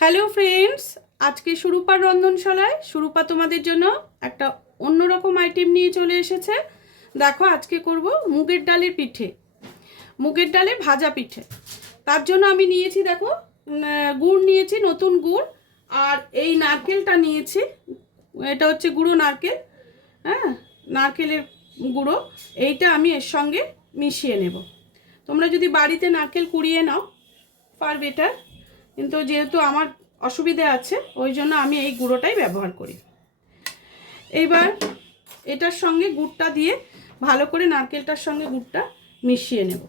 Hello friends, আজকে সুরূপার রন্ধনশালায় সুরূপা তোমাদের জন্য একটা অন্যরকম আইটেম নিয়ে চলে এসেছে। দেখো, আজকে করব মুগের ডালের পিঠে, মুগের ডালে ভাজা পিঠে। তার জন্য আমি নিয়েছি, দেখো, গুড় নিয়েছি, নতুন গুড়, আর এই নারকেলটা নিয়েছি। এটা হচ্ছে গুঁড়ো নারকেল, হ্যাঁ, নারকেলের গুঁড়ো। এইটা আমি এর সঙ্গে মিশিয়ে নেব। তোমরা যদি বাড়িতে নারকেল কুড়িয়ে নাও ফার বেটার, কিন্তু যেহেতু আমার অসুবিধে আছে ওই জন্য আমি এই গুঁড়োটাই ব্যবহার করি। এইবার এটার সঙ্গে গুড়টা দিয়ে ভালো করে নারকেলটার সঙ্গে গুড়টা মিশিয়ে নেব।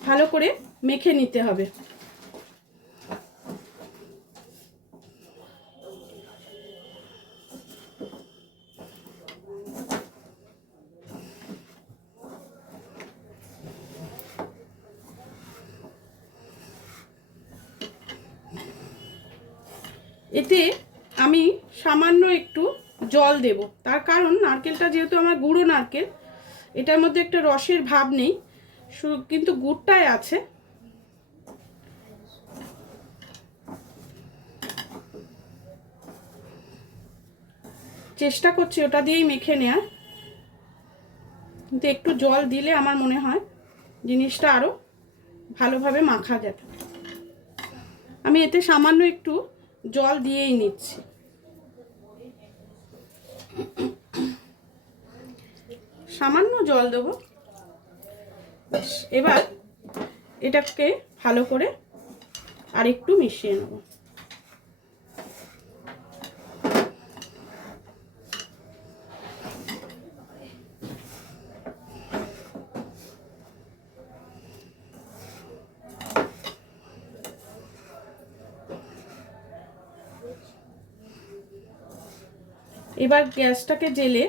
ভালো করে মেখে নিতে হবে। এতে আমি সামান্য একটু জল দেব, তার কারণ নারকেলটা যেহেতু আমার গুঁড়ো নারকেল, এটার মধ্যে একটা রসের ভাব নেই, কিন্তু গুড়টাই আছে। চেষ্টা করছি ওটা দিয়েই মেখে নেওয়ার, কিন্তু একটু জল দিলে আমার মনে হয় জিনিসটা আরও ভালোভাবে মাখা যাবে। আমি এতে সামান্য একটু জল দিয়েই নিচ্ছি। সামান্য জল দেবো। এবার এটাকে ভালো করে আর একটু মিশিয়ে নেব। এবার গ্যাসটাকে জ্বেলে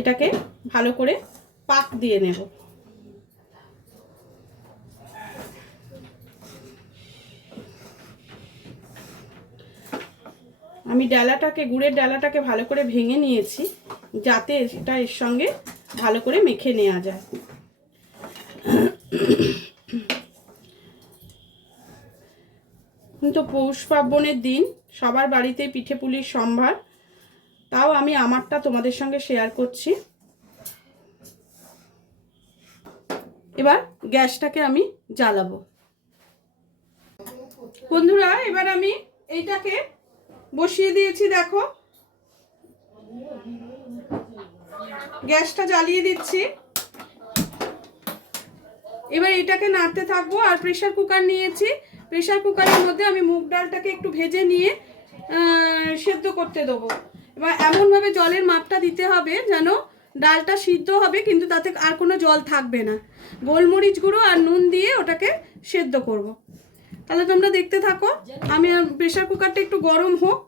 এটাকে ভালো করে পাক দিয়ে নেব। আমি ডালাটাকে, গুড়ের ডালাটাকে ভালো করে ভেঙে নিয়েছি, যাতে এটা এর সঙ্গে ভালো করে মেখে নেওয়া যায়। কিন্তু পৌষ পার্বণের দিন সবার বাড়িতে পিঠে পুলির সম্ভার, তাও আমি আমারটা তোমাদের সঙ্গে শেয়ার করছি। এবার গ্যাসটাকে আমি জ্বালাবো। বন্ধুরা, এবার আমি এইটাকে বসিয়ে দিয়েছি। দেখো, গ্যাসটা জ্বালিয়ে দিচ্ছি। এবার এটাকে নাড়তে থাকবো। আর প্রেসার কুকার নিয়েছি, প্রেসার কুকারের মধ্যে আমি মুগ ডালটাকে একটু ভেজে নিয়ে সেদ্ধ করতে দেবো। এবার এমনভাবে জলের মাপটা দিতে হবে যেন ডালটা সিদ্ধ হবে কিন্তু তাতে আর কোনো জল থাকবে না। গোলমরিচ গুঁড়ো আর নুন দিয়ে ওটাকে সেদ্ধ করব। তাহলে তোমরা দেখতে থাকো। আমি প্রেসার কুকারটা একটু গরম হোক।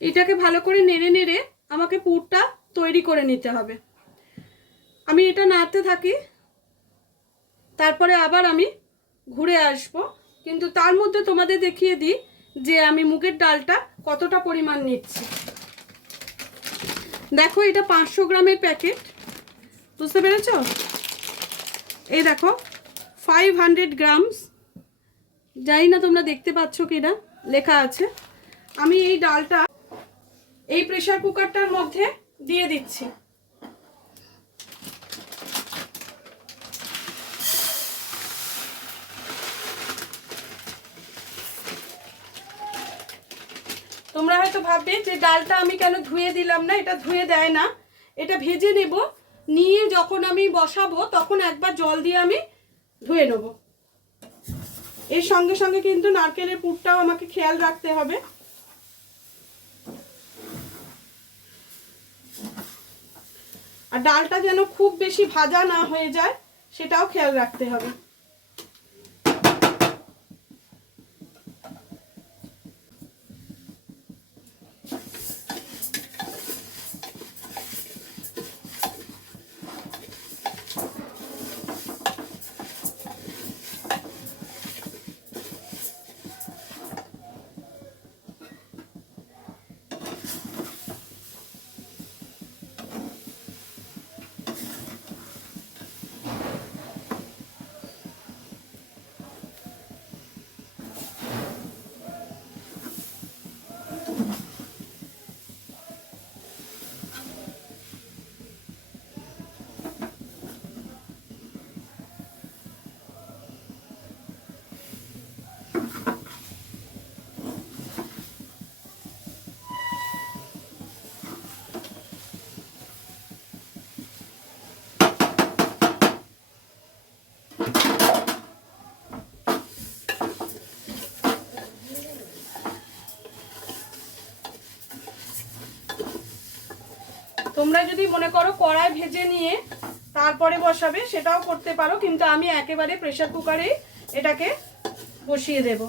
এটাকে ভালো করে নেড়ে নেড়ে আমাকে পুরটা তৈরি করে নিতে হবে। আমি এটা নাড়তে থাকি, তারপরে আবার আমি ঘুরে আসব। কিন্তু তার মধ্যে তোমাদের দেখিয়ে দিই যে আমি মুগের ডালটা কতটা পরিমাণ নিচ্ছি। দেখো, এটা 500 গ্রামের প্যাকেট, বুঝতে পেরেছ? এই দেখো, 500 গ্রামস। জানি না তোমরা দেখতে পাচ্ছ কিনা, লেখা আছে। আমি এই ডালটা এই প্রেসার কুকারটার মধ্যে দিয়ে দিচ্ছি। তোমরা হয়তো ভাববে যে ডালটা আমি কেন ধুয়ে দিলাম না। এটা ধুয়ে দেয় না, এটা ভেজে নেব, নিয়ে যখন আমি বসাবো তখন একবার জল দিয়ে আমি ধুয়ে নেব। এর সঙ্গে সঙ্গে কিন্তু নারকেলের পুরটাও আমাকে খেয়াল রাখতে হবে। আর ডালটা যেন খুব বেশি ভাজা না হয়ে যায় সেটাও খেয়াল রাখতে হবে। তোমরা যদি মনে করো কড়াই ভেজে নিয়ে তারপরে বসাবে সেটাও করতে পারো, কিন্তু আমি একেবারে প্রেসার কুকারেই এটাকে বসিয়ে দেব।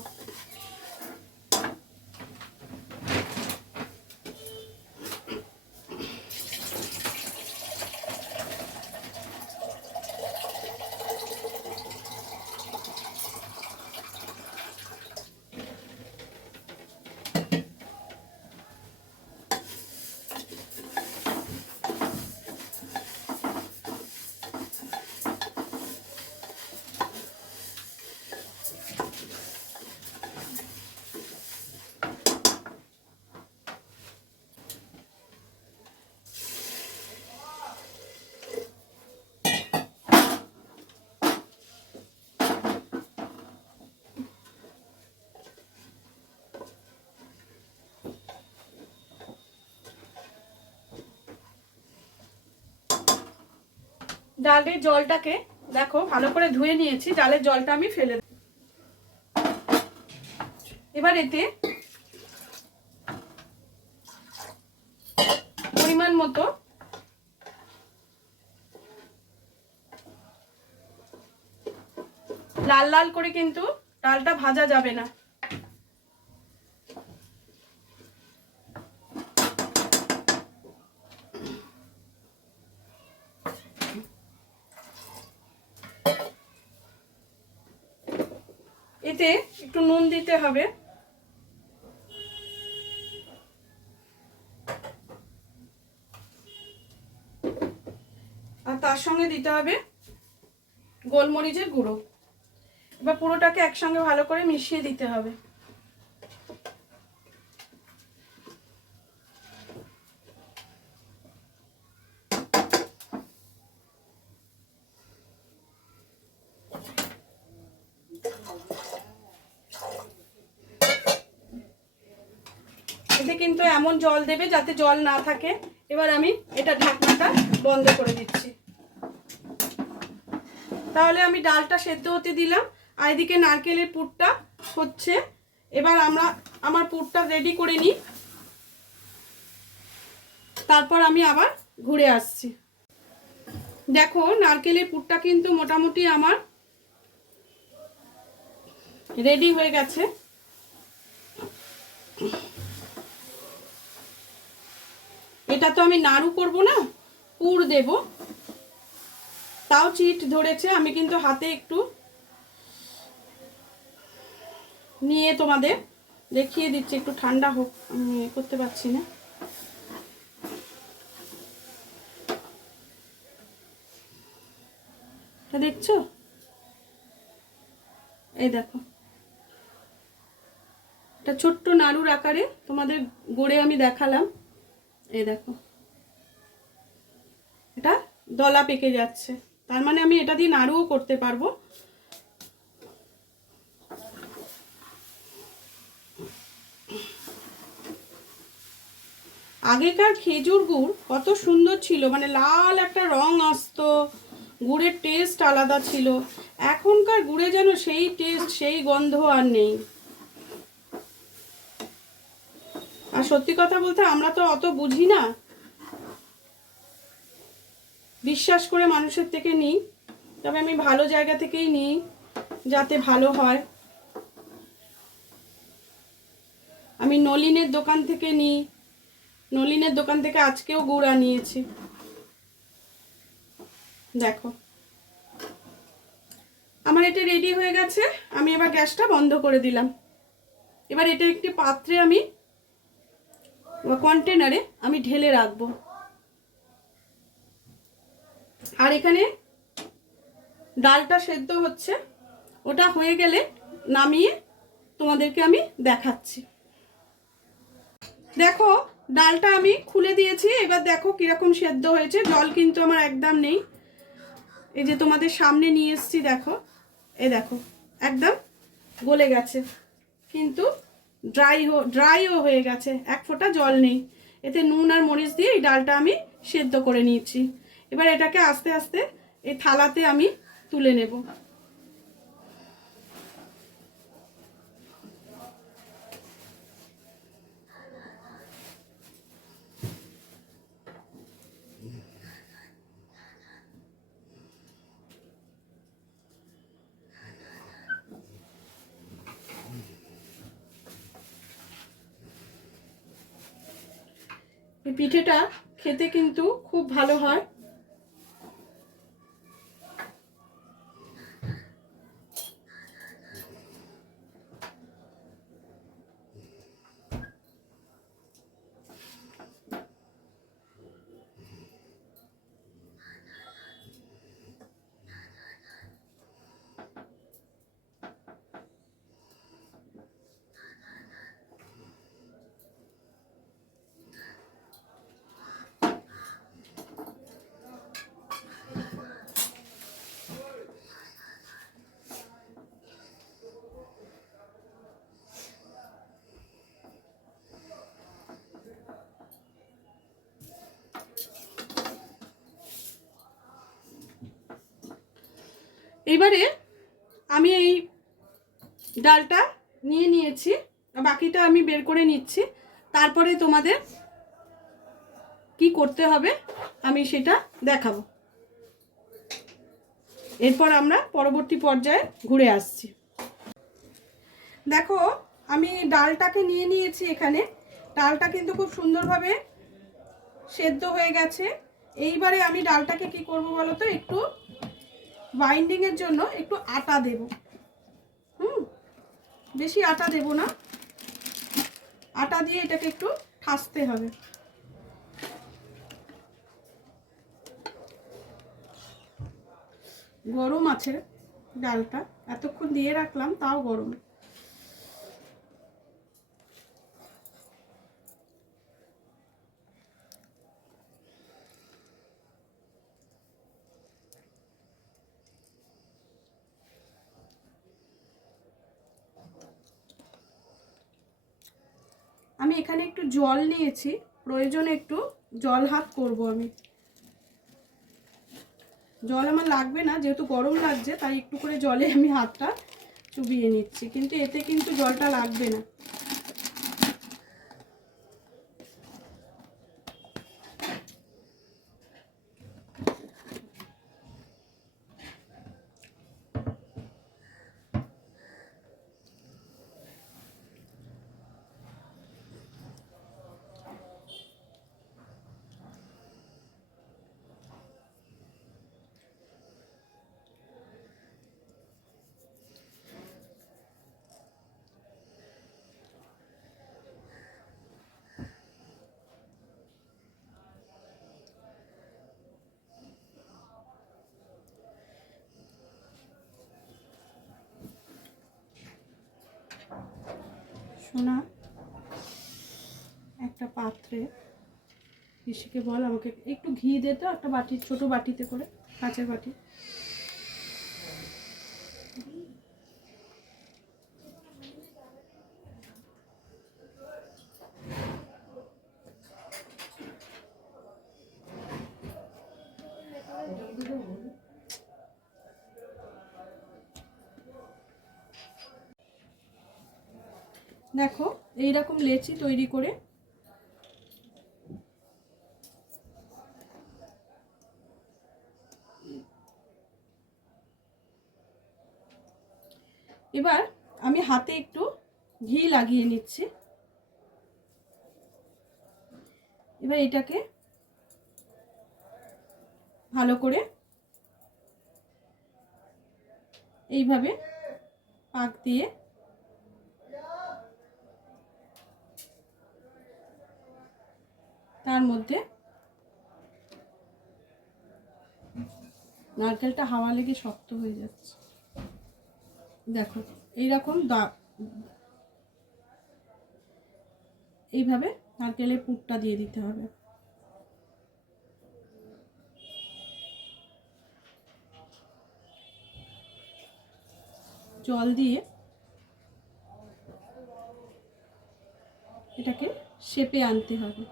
ডালের জলটাকে দেখো ভালো করে ধুয়ে নিয়েছি, ডালের জলটা আমি ফেলে দেব। এবার এতে পরিমাণ মতো লাল লাল করে কিন্তু ডালটা ভাজা যাবে না। এতে একটু নুন দিতে হবে, আর তার সঙ্গে দিতে হবে গোলমরিচের গুঁড়ো। এবার পুরোটাকে একসঙ্গে ভালো করে মিশিয়ে দিতে হবে। এতে কিন্তু এমন জল দেবে যাতে জল না থাকে। এবার আমি এটা ঢাকনাটা বন্ধ করে দিচ্ছি। তাহলে আমি ডালটা সেদ্ধ হতে দিলাম, আর এদিকে নারকেলের পুরটা হচ্ছে। এবার আমার পুরটা রেডি করে নিই, তারপর আমি আবার ঘুরে আসছি। দেখো নারকেলের পুরটা কিন্তু মোটামুটি আমার রেডি হয়ে গেছে। এটা তো আমি নাড়ু করব না, পুর দেব। তাও চিট ধরেছে, আমি কিন্তু হাতে একটু নিয়ে তোমাদের দেখিয়ে দিচ্ছি। একটু ঠান্ডা হোক, আমি করতে পারছি না। দেখছো, এই দেখো এটা ছোট্ট নাড়ুর আকারে তোমাদের গড়ে আমি দেখালাম। এই দেখো এটা দলা পেকে যাচ্ছে, তার মানে আমি এটা দিয়ে নাড়ুও করতে পারবো। আগেকার খেজুর গুড় কত সুন্দর ছিল, মানে লাল একটা রং আসতো, গুড়ের টেস্ট আলাদা ছিল। এখনকার গুড়ে যেন সেই টেস্ট সেই গন্ধ আর নেই। আর সত্যি কথা বলতে আমরা তো অত বুঝি না, বিশ্বাস করে মানুষের থেকে নিই, তবে আমি ভালো জায়গা থেকেই নিই যাতে ভালো হয়। আমি নলিনের দোকান থেকে নিই, নলিনের দোকান থেকে আজকেও গুড় আনিয়েছি। দেখো আমার এটা রেডি হয়ে গেছে, আমি এবার গ্যাসটা বন্ধ করে দিলাম। এবার এটা একটি পাত্রে আমি কন্টেনারে আমি ঢেলে রাখবো। আর এখানে ডালটা সেদ্ধ হচ্ছে, ওটা হয়ে গেলে নামিয়ে তোমাদেরকে আমি দেখাচ্ছি। দেখো ডালটা আমি খুলে দিয়েছি, এবার দেখো কিরকম সেদ্ধ হয়েছে। জল কিন্তু আমার একদম নেই, এই যে তোমাদের সামনে নিয়ে এসছি দেখো, এই দেখো একদম গলে গেছে, কিন্তু ড্রাইও হয়ে গেছে, এক ফোঁটা জল নেই। এতে নুন আর মরিচ দিয়ে এই ডালটা আমি সেদ্ধ করে নিয়েছি। এবার এটাকে আস্তে আস্তে এই থালাতে আমি তুলে নেব। এই পিঠেটা খেতে কিন্তু খুব ভালো হয়। এবারে আমি এই ডালটা নিয়ে নিয়েছি, বাকিটা আমি বের করে নিচ্ছি, তারপরে তোমাদের কি করতে হবে আমি সেটা দেখাবো। এরপর আমরা পরবর্তী পর্যায়ে ঘুরে আসছি। দেখো আমি ডালটাকে নিয়ে নিয়েছি, এখানে ডালটা কিন্তু খুব সুন্দরভাবে সেদ্ধ হয়ে গেছে। এইবারে আমি ডালটাকে কি করব বলো তো, একটু বাইন্ডিংয়ের জন্য একটু আটা দেব। বেশি আটা দেব না, আটা দিয়ে এটাকে একটু ঠাসতে হবে। গরম আছে ডালটা, এতক্ষণ দিয়ে রাখলাম তাও গরম। আমি এখানে একটু জল নিয়েছি, প্রয়োজনে একটু জল হাত করব আমি। জল আমার লাগবে না, যেহেতু গরম লাগছে তাই একটু করে জলে আমি হাতটা চুবিয়ে নিচ্ছি, কিন্তু এতে কিন্তু জলটা লাগবে না। সোনা একটা পাত্রে, পিসিকে বল আমাকে একটু ঘি দে তো, একটা বাটি, ছোট বাটিতে করে, কাঁচের বাটি। দেখো এইরকম লেচি তৈরি করে এবার আমি হাতে একটু ঘি লাগিয়ে নিচ্ছি। এবার এটাকে ভালো করে এইভাবে পাক দিয়ে তার মধ্যে নারকেলটা হাওয়া লেগে শক্ত হয়ে যাচ্ছে। দেখো এইরকম এইভাবে নারকেলের পুরটা দিয়ে দিতে হবে। জল দিয়ে এটাকে শেপে আনতে হবে।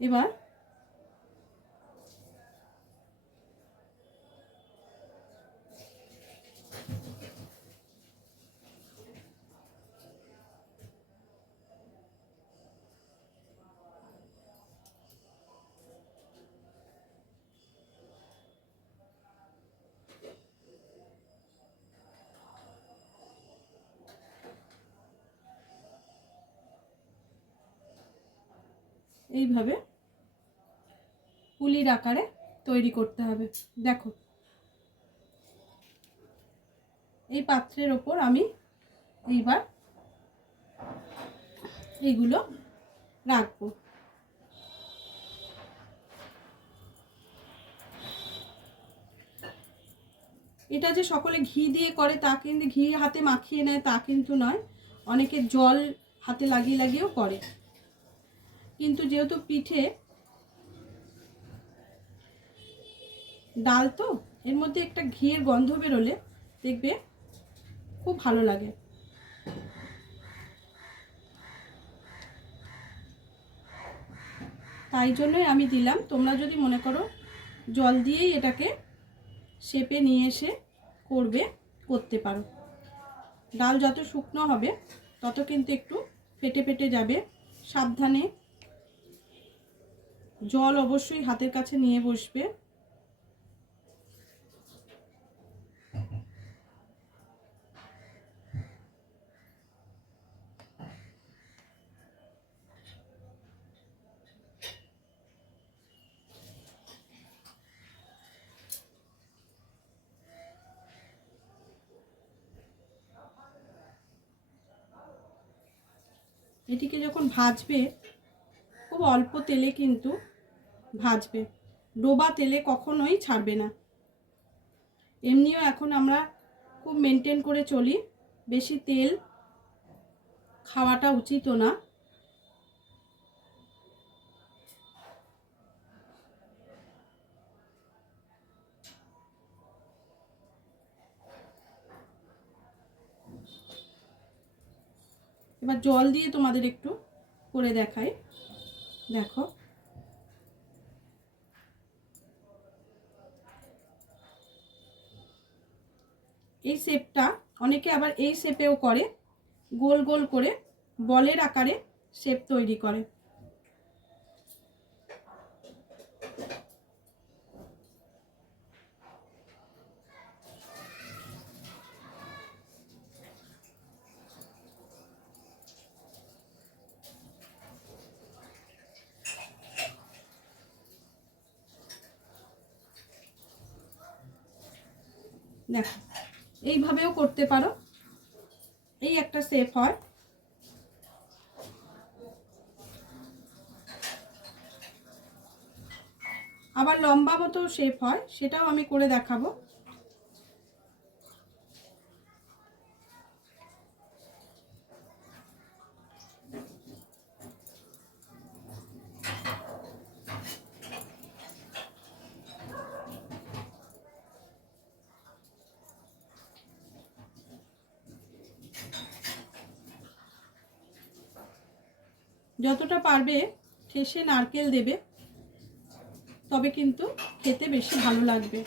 এবার এইভাবে পুলির আকারে তৈরি করতে হবে। দেখো এই পাত্রের ওপর আমি এইবার এইগুলো রাখবো। এটা যে সকলে ঘি দিয়ে করে তা কিন্তু, ঘি হাতে মাখিয়ে নেয় তা কিন্তু নয়, অনেকে জল হাতে লাগিয়ে লাগিয়েও করে। কিন্তু যেহেতু পিঠে ডাল তো এর মধ্যে একটা ঘিয়ের গন্ধ বেরোলে দেখবে খুব ভালো লাগে। তাই জন্যই আমি দিলাম। তোমরা যদি মনে করো জল দিয়েই এটাকে শেপে নিয়ে এসে করতে পারো। ডাল যত শুকনো হবে তত কিন্তু একটু ফেটে ফেটে যাবে। সাবধানে জল অবশ্যই হাতের কাছে নিয়ে বসবে। এটিকে যখন ভাজবে খুব অল্প তেলে কিন্তু ভাজবে, ডোবা তেলে কখনোই ছাড়বে না। এমনিও এখন আমরা খুব মেনটেন করে চলি, বেশি তেল খাওয়াটা উচিতও না। এবার জল দিয়ে তোমাদের একটু করে দেখাই। দেখো এই শেপটা অনেকে আবার এই শেপেও করে, গোল গোল করে বলের আকারে শেপ তৈরি করে। দেখো এইভাবেও করতে পারো, এই একটা শেপ হয়। আবার লম্বা মতো শেপ হয়, সেটাও আমি করে দেখাবো। যতটা পারবে শেষে নারকেল দেবে, তবে কিন্তু খেতে বেশি ভালো লাগবে।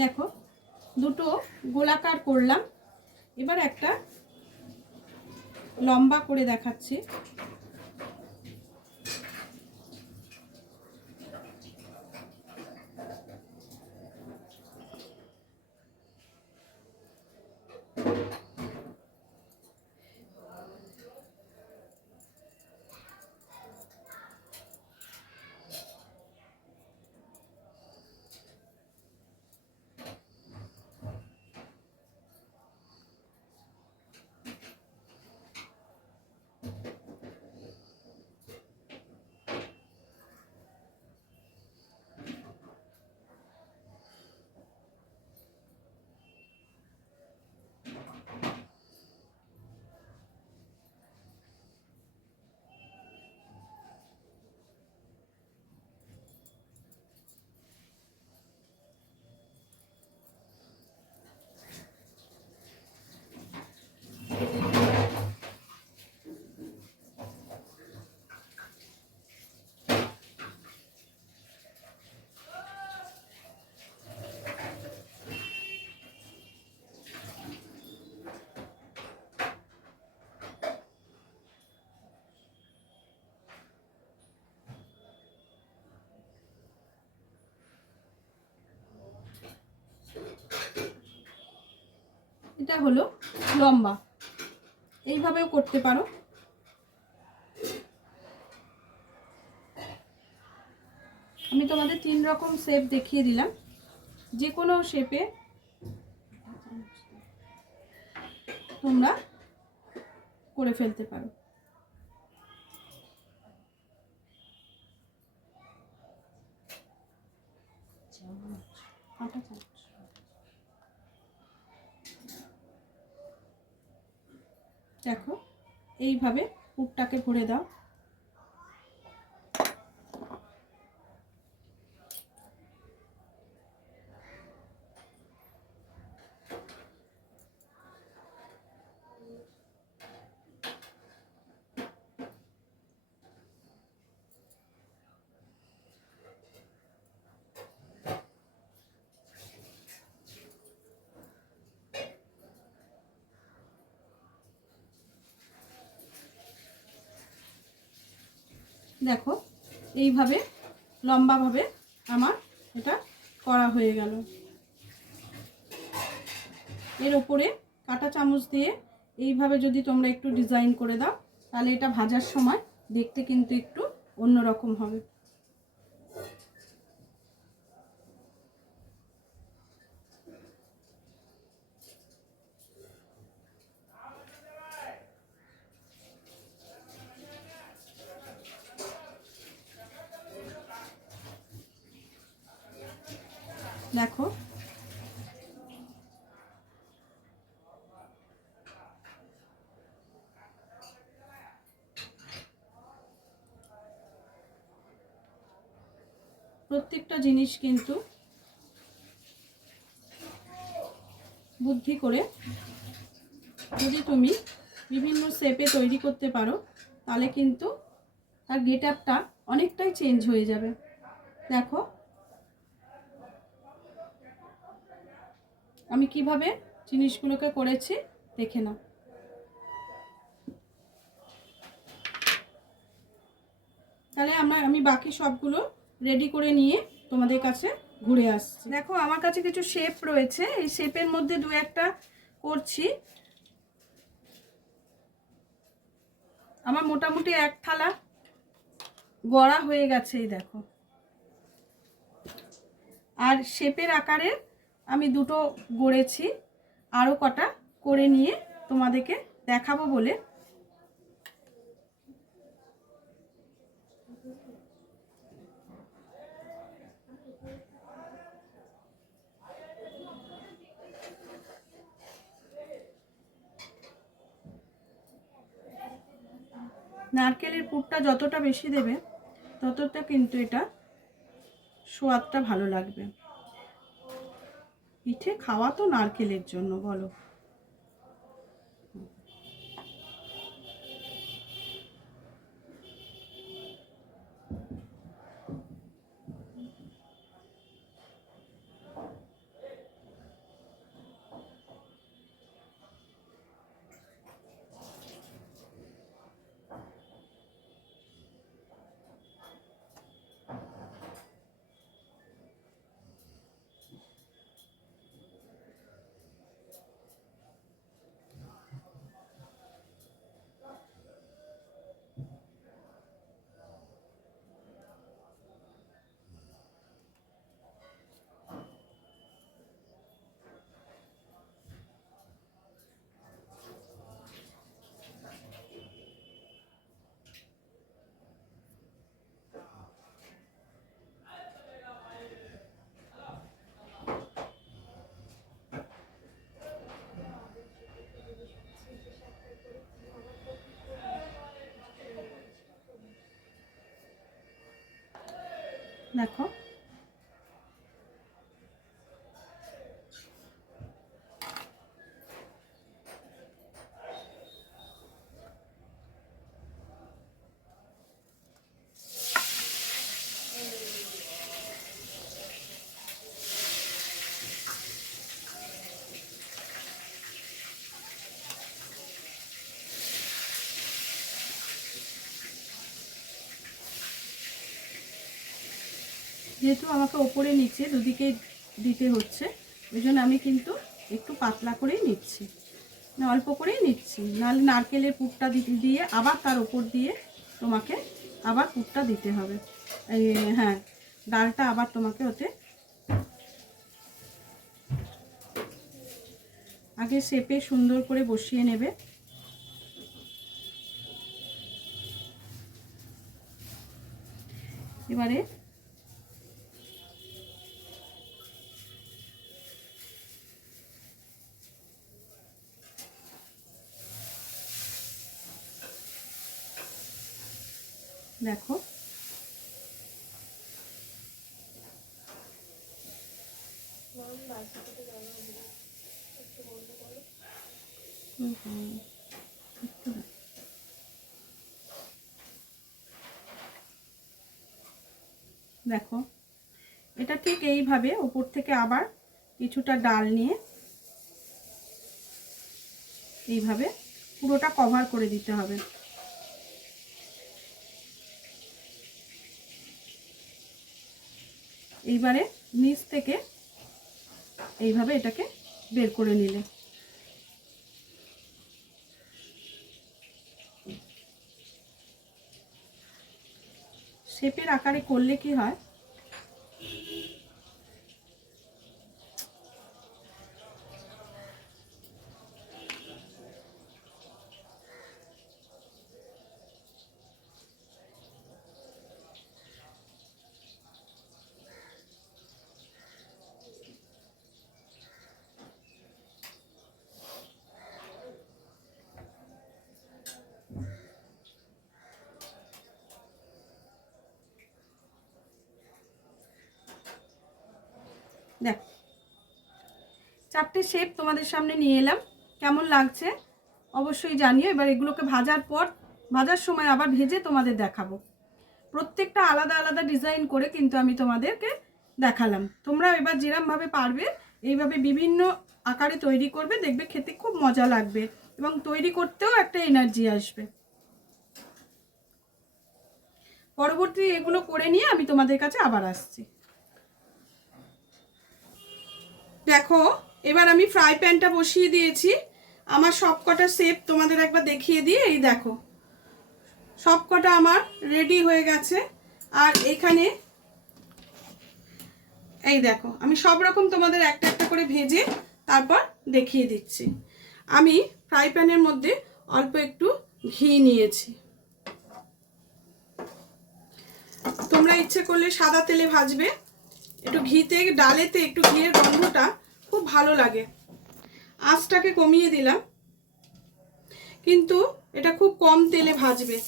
দেখো দুটো গোলাকার করলাম, এবার একটা লম্বা করে দেখাচ্ছি। এইটা হলো লম্বা, এইভাবেও করতে পারো। আমি তোমাদের 3 রকম শেপ দেখিয়ে দিলাম, যে কোনো শেপে তোমরা করে ফেলতে পারো। দেখো এইভাবে পুরটাকে ভরে দাও। দেখো এইভাবে লম্বাভাবে আমার এটা করা হয়ে গেল। এর ওপরে কাঁটা চামচ দিয়ে এইভাবে যদি তোমরা একটু ডিজাইন করে দাও, তাহলে এটা ভাজার সময় দেখতে কিন্তু একটু অন্যরকম হবে। দেখো প্রত্যেকটা জিনিস কিন্তু বুদ্ধি করে যদি তুমি বিভিন্ন শেপে তৈরি করতে পারো, তাহলে কিন্তু তার গেট আপটা অনেকটাই চেঞ্জ হয়ে যাবে। দেখো আমি কিভাবে জিনিসগুলোকে করেছি দেখে নাও। তাহলে আমি বাকি সবগুলো রেডি করে নিয়ে তোমাদের কাছে ঘুরে আসছি। দেখো আমার কাছে কিছু শেপ রয়েছে, এই শেপের মধ্যে দু একটা করছি। আমার মোটামুটি এক থালা গড়া হয়ে গেছে, এই দেখো। আর শেপের আকারে আমি দুটো গড়েছি, আরও কটা করে নিয়ে তোমাদেরকে দেখাবো বলে। নারকেলের পুরটা যতটা বেশি দেবে ততটা কিন্তু এটা স্বাদটা ভালো লাগবে। পিঠে খাওয়া তো নারকেলের জন্য, বলো। দেখো যেহেতু আমাকে ওপরে নিচে দুদিকে দিতে হচ্ছে, ওই জন্য আমি কিন্তু একটু পাতলা করেই নিচ্ছি। অল্প করেই নিচ্ছি, নাহলে নারকেলের পুরটা দিয়ে আবার তার উপর দিয়ে তোমাকে আবার পুরটা দিতে হবে। হ্যাঁ, ডালটা আবার তোমাকে ওতে আগে শেপে সুন্দর করে বসিয়ে নেবে। এবারে দেখো দেখো এটা ঠিক এইভাবে উপর থেকে আবার কিছুটা ডাল নিয়ে এইভাবে পুরোটা কভার করে দিতে হবে। এইবারে নিচ থেকে এইভাবে এটাকে বের করে নিলে শেপের আকারে করলে কি হয়, দেখ 4টে শেপ তোমাদের সামনে নিয়ে এলাম। কেমন লাগছে অবশ্যই জানিও। এবার এগুলোকে ভাজার সময় আবার ভেজে তোমাদের দেখাবো। প্রত্যেকটা আলাদা আলাদা ডিজাইন করে কিন্তু আমি তোমাদেরকে দেখালাম। তোমরা এবার যেরকমভাবে পারবে এইভাবে বিভিন্ন আকারে তৈরি করবে, দেখবে খেতে খুব মজা লাগবে এবং তৈরি করতেও একটা এনার্জি আসবে। পরবর্তী এগুলো করে নিয়ে আমি তোমাদের কাছে আবার আসছি। দেখো এবার আমি ফ্রাই প্যানটা বসিয়ে দিয়েছি। আমার সবকটা শেপ তোমাদের একবার দেখিয়ে দিয়ে, এই দেখো সবকটা আমার রেডি হয়ে গেছে। আর এখানে এই দেখো আমি সব রকম তোমাদের একটা একটা করে ভেজে তারপর দেখিয়ে দিচ্ছি। আমি ফ্রাই প্যানের মধ্যে অল্প একটু ঘি নিয়েছি। তোমরা ইচ্ছে করলে সাদা তেলে ভাজবে, একটু ঘিতে ডালেতে একটু ঘিয়ের গন্ধটা খুব ভালো লাগে। আঁচটাকে কমিয়ে দিলাম, কিন্তু এটা খুব কম তেলে ভাজবে।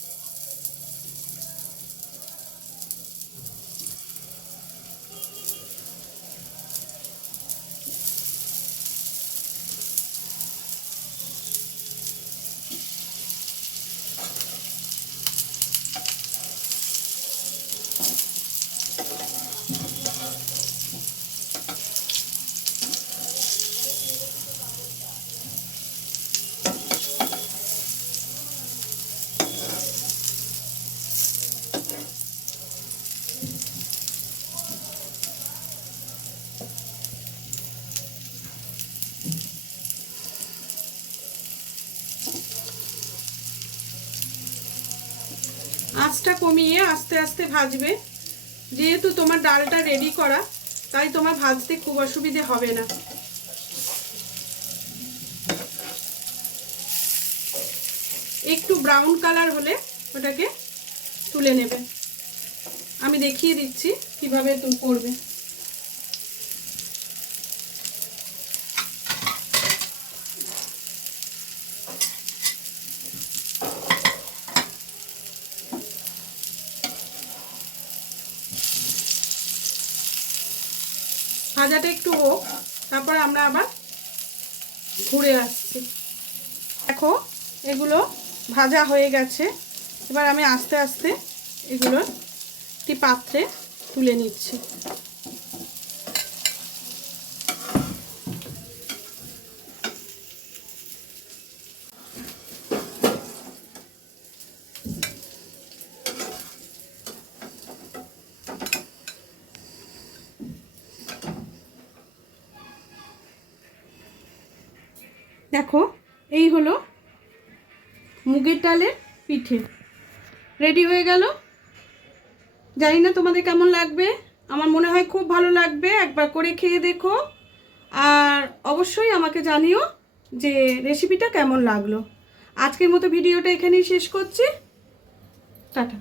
আঁচটা কমিয়ে আস্তে আস্তে ভাজবে। যেহেতু তোমার ডালটা রেডি করা, তাই তোমার ভাজতে খুব অসুবিধে হবে না। একটু ব্রাউন কালার হলে ওটাকে তুলে নেবে। আমি দেখিয়ে দিচ্ছি কিভাবে তুমি করবে। ভাজাটা একটু হোক, তারপর আমরা আবার ঘুরে আসছি। দেখো এগুলো ভাজা হয়ে গেছে। এবার আমি আস্তে আস্তে এগুলো একটি পাত্রে তুলে নিচ্ছি। দেখো এই হলো মুগের ডালের পিঠে রেডি হয়ে গেল। জানি না তোমাদের কেমন লাগবে, আমার মনে হয় খুব ভালো লাগবে। একবার করে খেয়ে দেখো, আর অবশ্যই আমাকে জানিও যে রেসিপিটা কেমন লাগলো। আজকের মতো ভিডিওটা এখানেই শেষ করছি। টাটা।